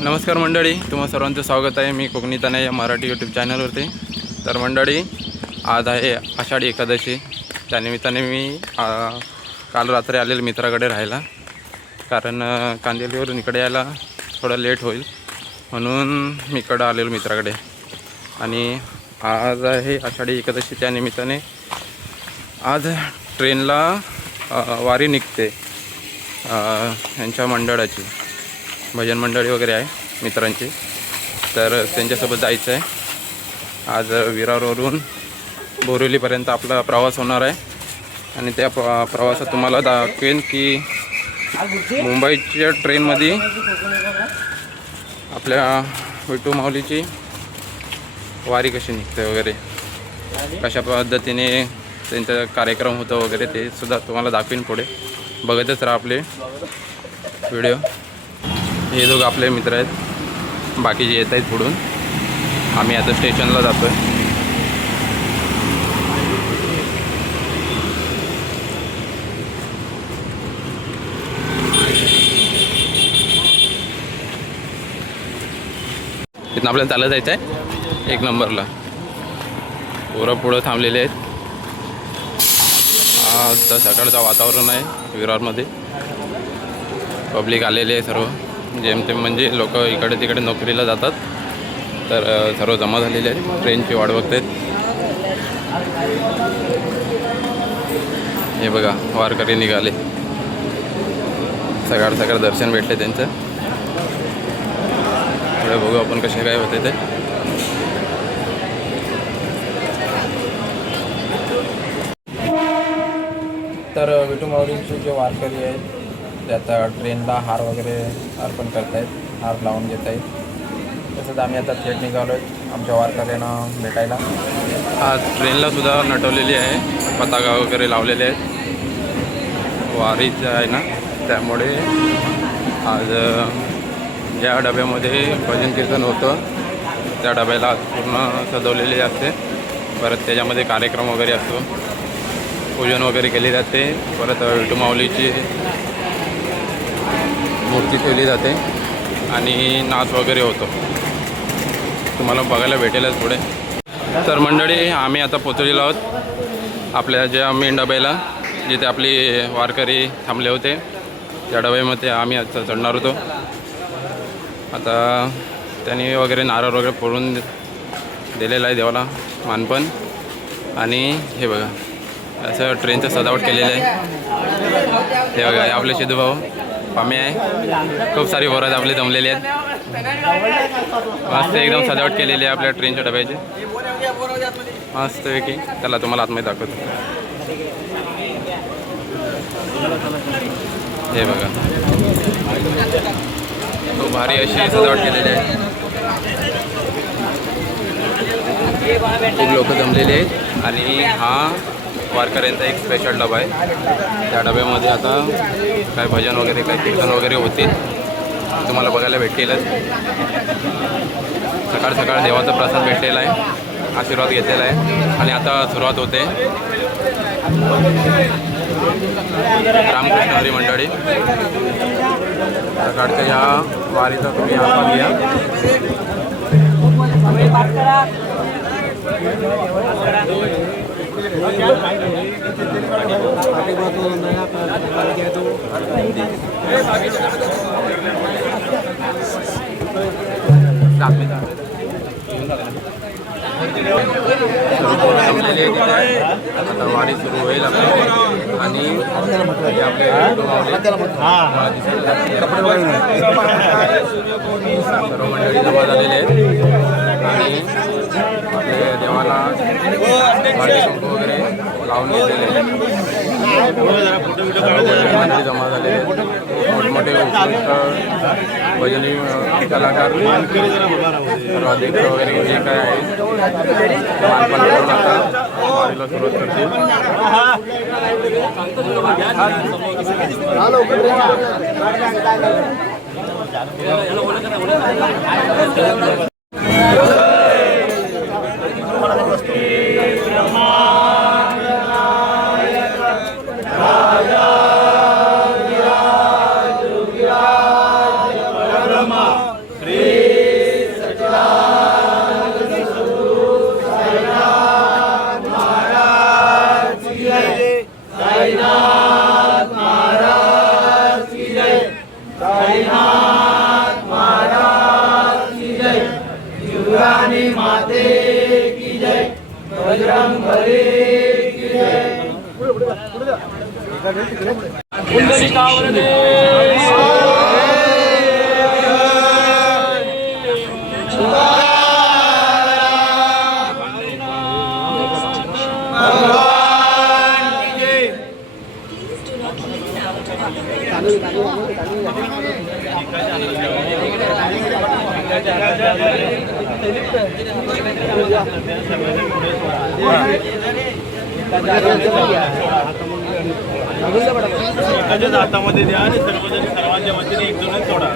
नमस्कार मंडळी, तुम्हा सर्वांचं स्वागत आहे. मी कोकणी तनय या मराठी यूट्यूब चॅनलवरती. तर मंडळी, आज आहे आषाढी एकादशी. त्यानिमित्ताने मी काल रात्री आलेलो मित्राकडे राहायला, कारण कांदिवलीवरून इकडे यायला थोडं लेट होईल म्हणून मी इकडं आलेलो मित्राकडे. आणि आज आहे आषाढी एकादशी. त्यानिमित्ताने आज ट्रेनला वारी निघते यांच्या मंडळाची, भजन मंडळी वगैरे आहे मित्रांची. तर त्यांच्यासोबत जायचं आहे. आज विरारवरून बोरिवलीपर्यंत आपला प्रवास होणार आहे. आणि त्या प्रवासात तुम्हाला दाखवेन की मुंबईच्या ट्रेनमध्ये आपल्या विठू माऊलीची वारी कशी निघते वगैरे, कशा पद्धतीने त्यांचा कार्यक्रम होतो वगैरे, ते सुद्धा तुम्हाला दाखवेन पुढे. बघतच राहा आपले व्हिडिओ. हे दोघं आपले मित्र आहेत, बाकीचे येत आहेत पुढून. आम्ही आता स्टेशनला जातो आहे. इथून आपल्याला चालत जायचं आहे 1 नंबरला. पोरं पुढं थांबलेले आहेत. आज सकाळचं वातावरण आहे विरारमध्ये. पब्लिक आलेले आहे सर्व, जेमतेम म्हणजे लोक इकडे तिकडे नोकरीला जातात. तर सर्व जमा झालेले आहेत, ट्रेनची वाट बघतात. हे बघा, वारकरी निघाले. सकाळ सकाळ दर्शन भेटले त्यांचं. पुढे बघू आपण कसे काय होते ते. तर विठू माऊलींचे जे वारकरी आहेत ते आता ट्रेनला हार वगैरे अर्पण करत आहेत, हार लावून घेत आहेत. तसंच आम्ही आता थेट निघालो आहे आमच्या वारकऱ्यांना भेटायला. आज ट्रेनला सुद्धा नटवलेली आहे, पताका वगैरे लावलेले आहेत. वारीचं आहे ना, त्यामुळे आज ज्या डब्यामध्ये भजन कीर्तन होतं त्या डब्याला पूर्ण सजवलेले असते. परत त्याच्यामध्ये कार्यक्रम वगैरे असतो, पूजन वगैरे केले जाते. परत विठू माऊलीची मूर्ती ठेवली जाते आणि नाच वगैरे होतो. तुम्हाला बघायला भेटेलच पुढे. तर मंडळी, आम्ही आता पोचलेलो आहोत आपल्या ज्या मेन डब्याला, जिथे आपली वारकरी थांबले होते. त्या डब्यामध्ये आम्ही आता चढणार होतो. आता त्यांनी वगैरे नारळ वगैरे फोडून दिलेला आहे देवाला मानपण. आणि हे बघा, असं ट्रेनचं सजावट केलेलं आहे. हे बघा, हे आपले सिद्धूभाऊ पामे आहे. खूप सारी पोरं आपले जमलेले आहेत. मस्त एकदम सजावट केलेली आहे आपल्या ट्रेनच्या डब्याची, मस्तपैकी. त्याला तुम्हाला आतमध्ये दाखवतो. हे बघा, खूप भारी अशी सजावट केलेली आहे. खूप लोक जमलेले आहेत. आणि हा वारकऱ्यांचा एक स्पेशल डबा आहे. त्या डब्यामध्ये आता काय भजन वगैरे, काय कीर्तन वगैरे होतील, तुम्हाला बघायला भेटतीलच. सकाळ सकाळ देवाचा प्रसाद भेटलेला आहे, आशीर्वाद घेतलेला आहे. आणि आता सुरुवात होते. रामकृष्ण हरी मंडळी, सकाळच्या या वारीचा तुम्ही आस्वाद घ्या. आता वारी सुरू होईल आणि सर्व मंडळी जमा झालेले आहेत. आणि आपले देवाला कुंकू वगैरे लावून घेतलेले मंडळी जमा झालेले आहेत. मोठमोठे उत्कृष्ट भजनी कलाकार, सर्व अध्यक्ष वगैरे जे काय आहे मानपान करून आता वारीला सुरुवात करतील. श्री हातामध्ये द्या आणि सर्वांच्या वतीने एक दोन सोडा.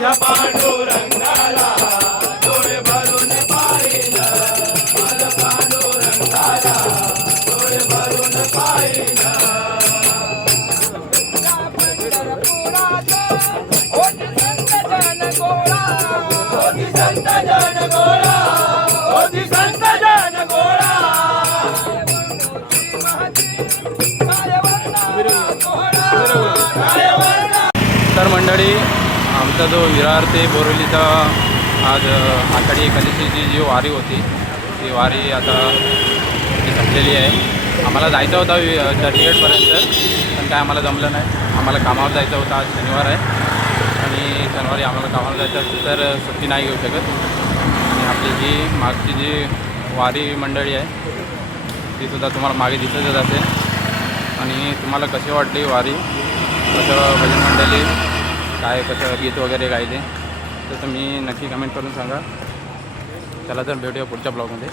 माझ्या पांडुरंगाला डोळे भरून पाहिलं, माझ्या पांडुरंगाला डोळे भरून पाहिलं. होती संत जन गोळा, होती संत जन गोळा. तर मंडळी, आमचा जो विरार ते बोरिवलीचा आज आषाढी एकादशीची जी वारी होती ती वारी आता संपलेली आहे. आम्हाला जायचं होता चर्चगेटपर्यंत, पण काय आम्हाला जमलं नाही. आम्हाला कामावर जायचं होतं. आज शनिवार आहे आणि शनिवारी आम्हाला कामावर जायचं असतं तर सुट्टी नाही घेऊ शकत. आणि आपली जी मागची जी वारी मंडळी आहे तीसुद्धा तुम्हाला मागे दिसतच असेल. आणि तुम्हाला कशी वाटली वारी, कसं भजन मंडळी, काय कसं गीत वगैरे गायले तर तुम्ही नक्की कमेंट करून सांगा. चला तर भेटूया पुढच्या ब्लॉगमध्ये.